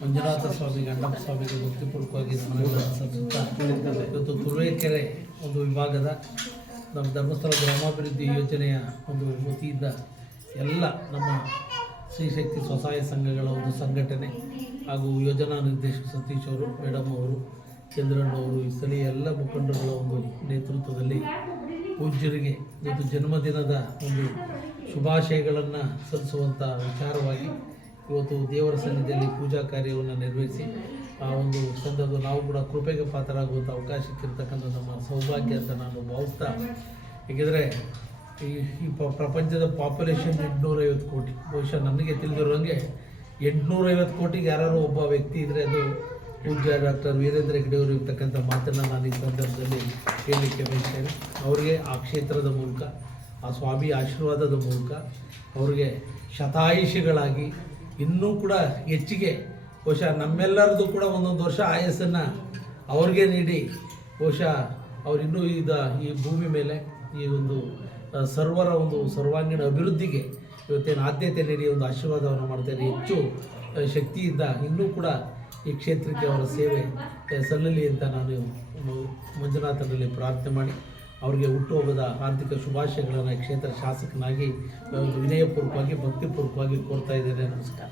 ಮಂಜುನಾಥ ಸ್ವಾಮಿ ಗಂಡಪ್ಪ ಸ್ವಾಮಿಗೆ ಭಕ್ತಿಪೂರ್ವಕವಾಗಿ ಇವತ್ತು ತುರುವೇಕೆರೆ ಒಂದು ವಿಭಾಗದ ನಮ್ಮ ಧರ್ಮಸ್ಥಳ ಗ್ರಾಮಾಭಿವೃದ್ಧಿ ಯೋಜನೆಯ ಒಂದು ವತಿಯಿಂದ ಎಲ್ಲ ನಮ್ಮ ಶ್ರೀಶಕ್ತಿ ಸ್ವಸಹಾಯ ಸಂಘಗಳ ಒಂದು ಸಂಘಟನೆ ಹಾಗೂ ಯೋಜನಾ ನಿರ್ದೇಶಕ ಸತೀಶ್ ಅವರು, ಮೇಡಮ್ ಅವರು, ಚಂದ್ರಣ್ಣವರು, ಈ ಸ್ಥಳೀಯ ಎಲ್ಲ ಮುಖಂಡರುಗಳ ಒಂದು ನೇತೃತ್ವದಲ್ಲಿ ಪೂಜ್ಯರಿಗೆ ಇವತ್ತು ಜನ್ಮದಿನದ ಒಂದು ಶುಭಾಶಯಗಳನ್ನು ಸಲ್ಲಿಸುವಂಥ ವಿಚಾರವಾಗಿ ಇವತ್ತು ದೇವರ ಸನ್ನಿಧಿಯಲ್ಲಿ ಪೂಜಾ ಕಾರ್ಯವನ್ನು ನೆರವೇರಿಸಿ ಆ ಒಂದು ಸಂದರ್ಭ ನಾವು ಕೂಡ ಕೃಪೆಗೆ ಪಾತ್ರರಾಗುವಂಥ ಅವಕಾಶಕ್ಕಿರ್ತಕ್ಕಂಥ ನಮ್ಮ ಸೌಭಾಗ್ಯ ಅಂತ ನಾನು ಭಾವಿಸ್ತಾ, ಏಕೆಂದರೆ ಈ ಪ್ರಪಂಚದ ಪಾಪ್ಯುಲೇಷನ್ 850 ಕೋಟಿ. ಬಹುಶಃ ನನಗೆ ತಿಳಿದಿರೋಂಗೆ 850 ಕೋಟಿಗೆ ಯಾರು ಒಬ್ಬ ವ್ಯಕ್ತಿ ಇದ್ದರೆ ಅದು ಪೂಜ್ಯ ಡಾಕ್ಟರ್ ವೀರೇಂದ್ರ ಹೆಗ್ಗಡೆಯವರು ಇರ್ತಕ್ಕಂಥ ಮಾತನ್ನು ನಾನು ಈ ಸಂದರ್ಭದಲ್ಲಿ ಹೇಳಲಿಕ್ಕೆ ಬಯಸ್ತೇನೆ. ಅವರಿಗೆ ಆ ಕ್ಷೇತ್ರದ ಮೂಲಕ, ಆ ಸ್ವಾಮಿ ಆಶೀರ್ವಾದದ ಮೂಲಕ ಅವರಿಗೆ ಶತಾಯುಷಿಗಳಾಗಿ ಇನ್ನೂ ಕೂಡ ಹೆಚ್ಚಿಗೆ ಬಹುಶಃ ನಮ್ಮೆಲ್ಲರದು ಕೂಡ ಒಂದೊಂದು ವರ್ಷ ಆಯಸ್ಸನ್ನು ಅವ್ರಿಗೆ ನೀಡಿ ಬಹುಶಃ ಅವರಿನ್ನೂ ಈ ಭೂಮಿ ಮೇಲೆ ಈ ಒಂದು ಸರ್ವರ ಒಂದು ಸರ್ವಾಂಗೀಣ ಅಭಿವೃದ್ಧಿಗೆ ಇವತ್ತೇನು ಆದ್ಯತೆ ನೀಡಿ ಒಂದು ಆಶೀರ್ವಾದವನ್ನು ಮಾಡ್ತಾರೆ. ಹೆಚ್ಚು ಶಕ್ತಿಯಿಂದ ಇನ್ನೂ ಕೂಡ ಈ ಕ್ಷೇತ್ರಕ್ಕೆ ಅವರ ಸೇವೆ ಸಲ್ಲಲಿ ಅಂತ ನಾನು ಮಂಜುನಾಥನಲ್ಲಿ ಪ್ರಾರ್ಥನೆ ಮಾಡಿ ಅವರಿಗೆ ಹುಟ್ಟುಹಬ್ಬದ ಆರ್ಥಿಕ ಶುಭಾಶಯಗಳನ್ನು ಕ್ಷೇತ್ರ ಶಾಸಕನಾಗಿ ವಿನಯಪೂರ್ವಕವಾಗಿ ಭಕ್ತಿಪೂರ್ವಕವಾಗಿ ಕೋರ್ತಾ ಇದ್ದೇನೆ. ನಮಸ್ಕಾರ.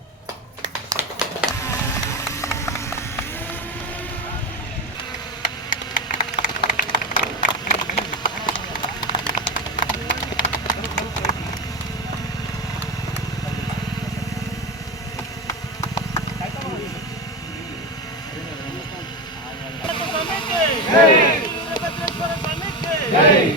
जय